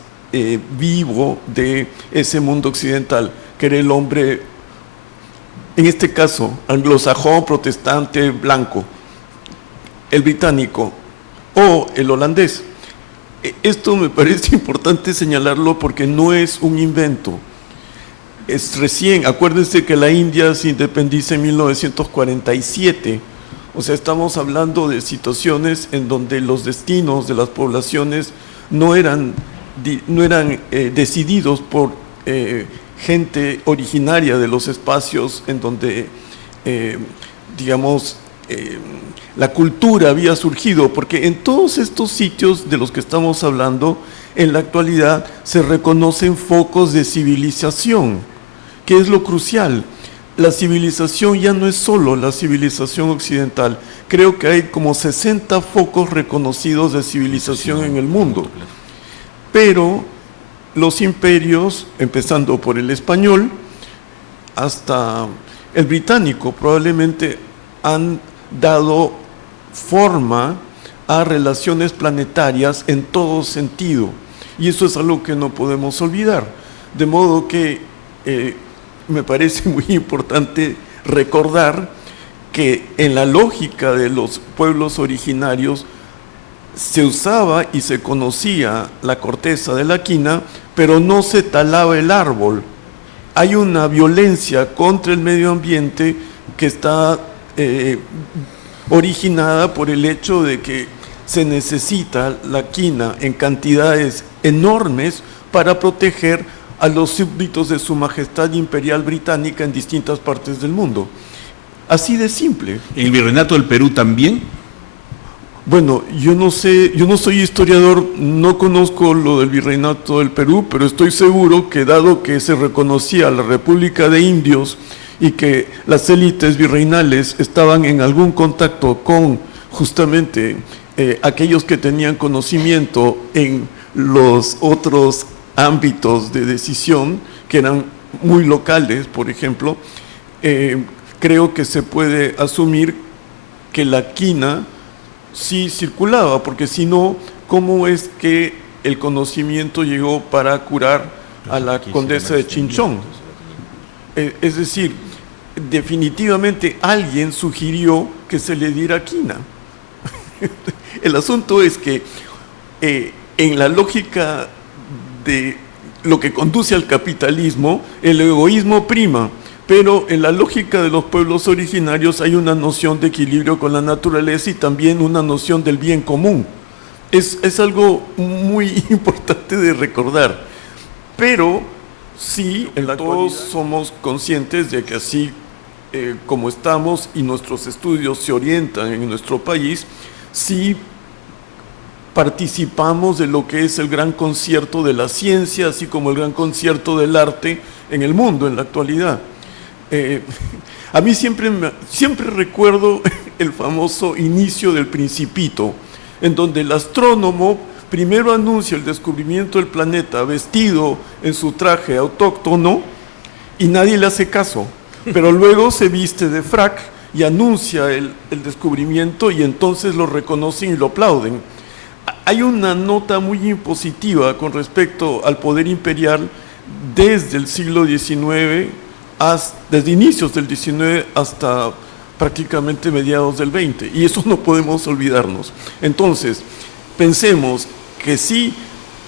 vivo de ese mundo occidental, que era el hombre, en este caso, anglosajón, protestante, blanco, el británico o el holandés. Esto me parece importante señalarlo porque no es un invento. Es recién, acuérdense que la India se independiza en 1947, o sea, estamos hablando de situaciones en donde los destinos de las poblaciones no eran decididos por gente originaria de los espacios en donde, la cultura había surgido, porque en todos estos sitios de los que estamos hablando, en la actualidad se reconocen focos de civilización, que es lo crucial. La civilización ya no es solo la civilización occidental, creo que hay como 60 focos reconocidos de civilización en el mundo, pero los imperios, empezando por el español hasta el británico, probablemente han dado forma a relaciones planetarias en todo sentido, y eso es algo que no podemos olvidar, de modo que me parece muy importante recordar que en la lógica de los pueblos originarios se usaba y se conocía la corteza de la quina, pero no se talaba el árbol. Hay una violencia contra el medio ambiente que está originada por el hecho de que se necesita la quina en cantidades enormes para proteger a los súbditos de Su Majestad Imperial Británica en distintas partes del mundo. Así de simple. ¿En el Virreinato del Perú también? Bueno, yo no sé, yo no soy historiador, no conozco lo del Virreinato del Perú, pero estoy seguro que dado que se reconocía la República de Indios y que las élites virreinales estaban en algún contacto con justamente aquellos que tenían conocimiento en los otros ámbitos de decisión, que eran muy locales, por ejemplo, creo que se puede asumir que la quina sí circulaba, porque si no, ¿cómo es que el conocimiento llegó para curar a la condesa de Chinchón? Es decir, definitivamente alguien sugirió que se le diera quina. El asunto es que en la lógica de lo que conduce al capitalismo, el egoísmo prima, pero en la lógica de los pueblos originarios hay una noción de equilibrio con la naturaleza y también una noción del bien común. Es algo muy importante de recordar, pero sí, todos somos conscientes de que así como estamos y nuestros estudios se orientan en nuestro país, sí participamos de lo que es el gran concierto de la ciencia, así como el gran concierto del arte en el mundo en la actualidad. A mí siempre recuerdo el famoso inicio del Principito, en donde el astrónomo primero anuncia el descubrimiento del planeta vestido en su traje autóctono y nadie le hace caso, pero luego se viste de frac y anuncia el descubrimiento y entonces lo reconocen y lo aplauden. Hay una nota muy impositiva con respecto al poder imperial desde el siglo XIX, desde inicios del XIX hasta prácticamente mediados del XX, y eso no podemos olvidarnos. Entonces, pensemos que sí,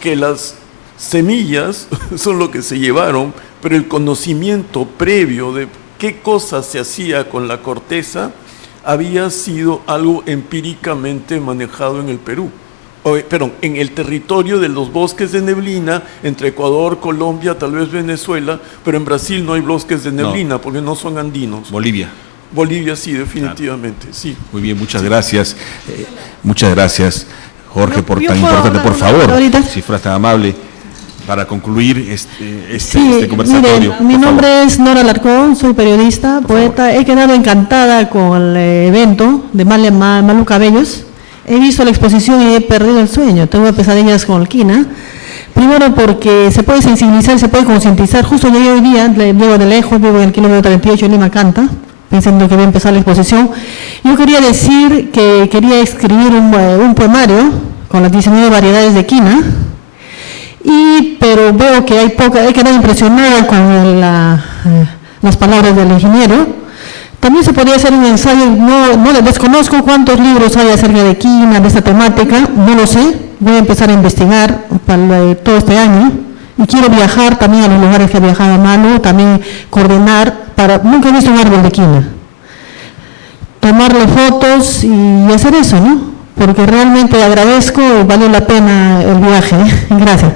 que las semillas son lo que se llevaron, pero el conocimiento previo de qué cosa se hacía con la corteza había sido algo empíricamente manejado en el Perú. En el territorio de los bosques de neblina, entre Ecuador, Colombia, tal vez Venezuela, pero en Brasil no hay bosques de neblina porque no son andinos. Bolivia. Bolivia sí, definitivamente, claro. Sí. Muy bien, muchas gracias. Muchas gracias, Jorge, por tan importante. Por favor, si fueras tan amable, para concluir este conversatorio. Miren, mi nombre es Nora Alarcón, soy periodista, poeta. He quedado encantada con el evento de Malu Cabellos. He visto la exposición y he perdido el sueño, tengo pesadillas con quina. Primero porque se puede sensibilizar, se puede concientizar. Justo llegué hoy día, llego de lejos, vivo en el kilómetro 38 en Lima Canta, pensando que voy a empezar la exposición. Yo quería decir que quería escribir un poemario con las 19 variedades de quina, pero veo que hay poca, he quedado impresionada con las palabras del ingeniero. También se podría hacer un ensayo, no desconozco cuántos libros hay acerca de quina, de esta temática, no lo sé, voy a empezar a investigar para todo este año y quiero viajar también a los lugares que ha viajado Malu, también coordinar, nunca he visto un árbol de quina, tomarle fotos y hacer eso, ¿no? Porque realmente agradezco y valió la pena el viaje. Gracias.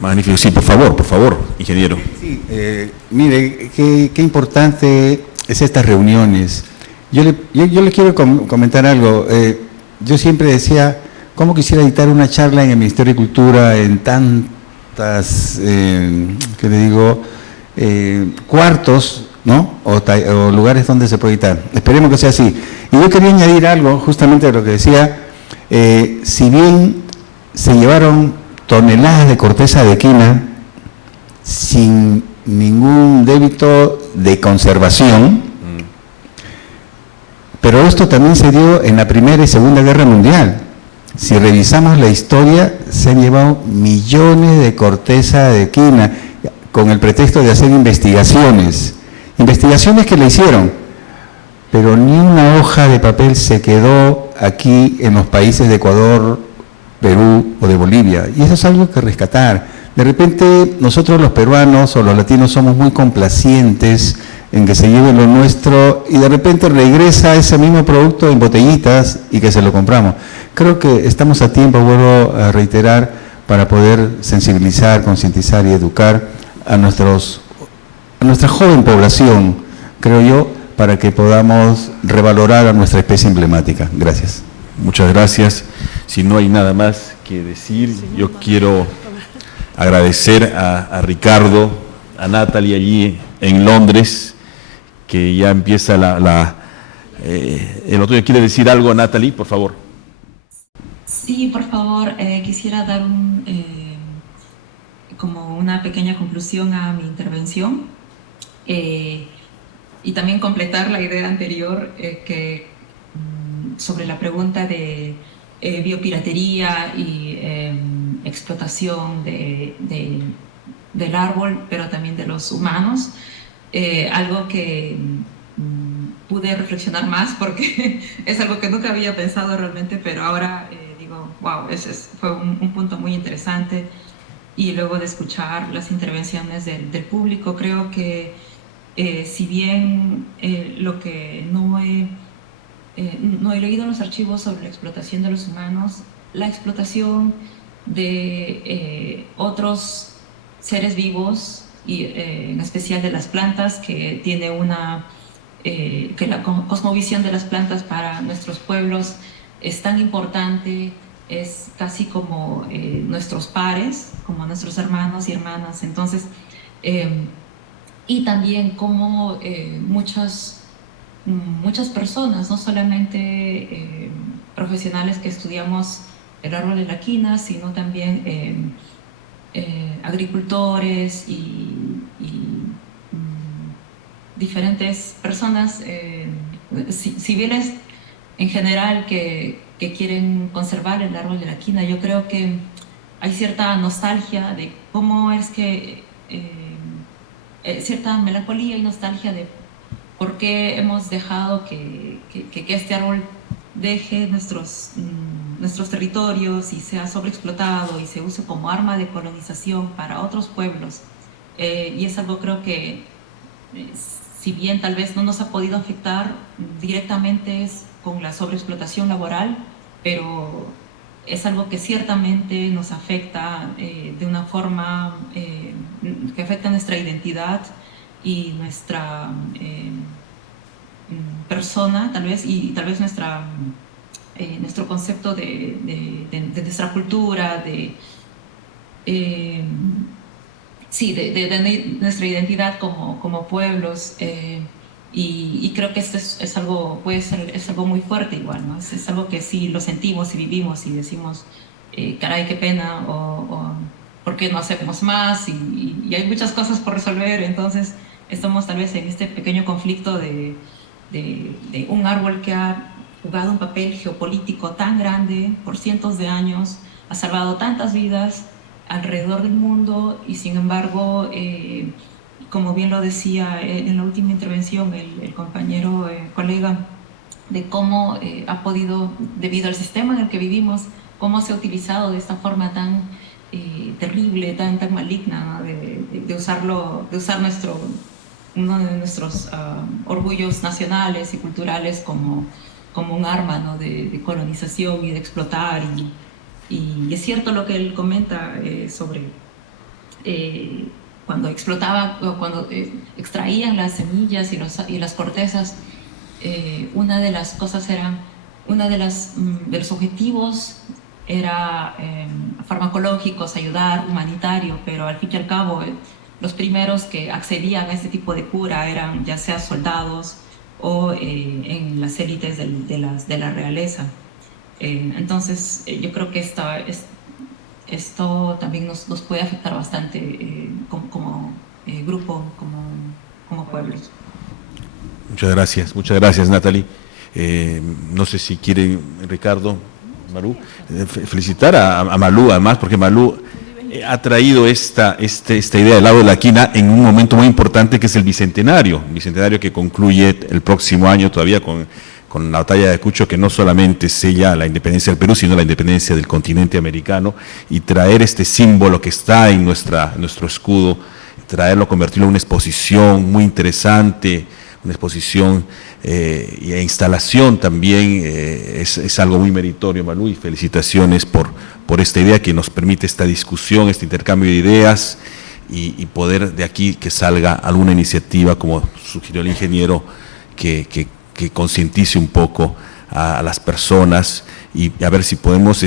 Magnífico, sí, por favor, ingeniero. Sí, mire, qué importante es estas reuniones. Yo le quiero comentar algo. Yo siempre decía, ¿cómo quisiera dictar una charla en el Ministerio de Cultura en tantas, ¿qué le digo?, cuartos, ¿no? O lugares donde se puede dictar. Esperemos que sea así. Y yo quería añadir algo, justamente a lo que decía, si bien se llevaron toneladas de corteza de quina sin ningún débito de conservación, pero esto también se dio en la Primera y Segunda Guerra Mundial. Si revisamos la historia, se han llevado millones de corteza de quina con el pretexto de hacer investigaciones que le hicieron, pero ni una hoja de papel se quedó aquí en los países de Ecuador, Perú o de Bolivia, y eso es algo que rescatar. De repente nosotros los peruanos o los latinos somos muy complacientes en que se lleve lo nuestro y de repente regresa ese mismo producto en botellitas y que se lo compramos. Creo que estamos a tiempo, vuelvo a reiterar, para poder sensibilizar, concientizar y educar a nuestra joven población, creo yo, para que podamos revalorar a nuestra especie emblemática. Gracias. Muchas gracias. Si no hay nada más que decir, yo quiero agradecer a Ricardo, a Natalie allí en Londres, que ya empieza el otoño. ¿Quiere decir algo, Natalie, por favor? Sí, por favor, quisiera dar como una pequeña conclusión a mi intervención y también completar la idea anterior sobre la pregunta de biopiratería y explotación del árbol, pero también de los humanos. Algo que pude reflexionar más porque es algo que nunca había pensado realmente, pero ahora digo, wow, fue un punto muy interesante. Y luego de escuchar las intervenciones del público, creo que si bien lo que no he leído en los archivos sobre la explotación de los humanos, la explotación de otros seres vivos, y en especial de las plantas, que tiene que la cosmovisión de las plantas para nuestros pueblos es tan importante, es casi como nuestros pares, como nuestros hermanos y hermanas. Entonces, y también como muchas personas, no solamente profesionales que estudiamos el árbol de la quina, sino también agricultores y diferentes personas civiles en general que quieren conservar el árbol de la quina. Yo creo que hay cierta nostalgia de cómo es que cierta melancolía y nostalgia de por qué hemos dejado que este árbol deje nuestros territorios y sea sobreexplotado y se use como arma de colonización para otros pueblos. Y es algo, creo que, si bien tal vez no nos ha podido afectar directamente con la sobreexplotación laboral, pero es algo que ciertamente nos afecta de una forma que afecta nuestra identidad y nuestra persona, tal vez, y tal vez nuestro concepto de nuestra cultura, de nuestra identidad como pueblos, y creo que esto es algo, es algo muy fuerte igual, ¿no? Es algo que sí lo sentimos y vivimos y decimos, caray, qué pena, o ¿por qué no hacemos más? Y hay muchas cosas por resolver. Entonces estamos tal vez en este pequeño conflicto de un árbol que ha jugado un papel geopolítico tan grande por cientos de años, ha salvado tantas vidas alrededor del mundo, y sin embargo, como bien lo decía en la última intervención el compañero colega, de cómo ha podido, debido al sistema en el que vivimos, cómo se ha utilizado de esta forma tan terrible, tan maligna, ¿no? de usar uno de nuestros orgullos nacionales y culturales como un arma, ¿no? de colonización y de explotar. Y es cierto lo que él comenta sobre cuando extraían las semillas y las cortezas. Una de las cosas era, de los objetivos era farmacológicos, ayudar, humanitario, pero al fin y al cabo los primeros que accedían a este tipo de cura eran ya sea soldados o en las élites de la realeza. Entonces yo creo que esto también nos puede afectar bastante como grupo, como pueblos. Muchas gracias Natalie. No sé si quiere Ricardo, Malú, felicitar a Malú además, porque Malú ha traído esta idea del lado de la quina en un momento muy importante, que es el bicentenario que concluye el próximo año todavía con la batalla de Ayacucho, que no solamente sella la independencia del Perú, sino la independencia del continente americano, y traer este símbolo que está en nuestro escudo traerlo, convertirlo en una exposición muy interesante, una exposición e instalación también, es algo muy meritorio, Malú, y felicitaciones por esta idea que nos permite esta discusión, este intercambio de ideas y poder de aquí que salga alguna iniciativa, como sugirió el ingeniero, que concientice un poco a las personas y a ver si podemos,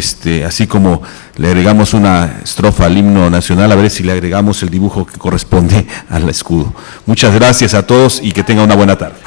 así como le agregamos una estrofa al himno nacional, a ver si le agregamos el dibujo que corresponde al escudo. Muchas gracias a todos y que tengan una buena tarde.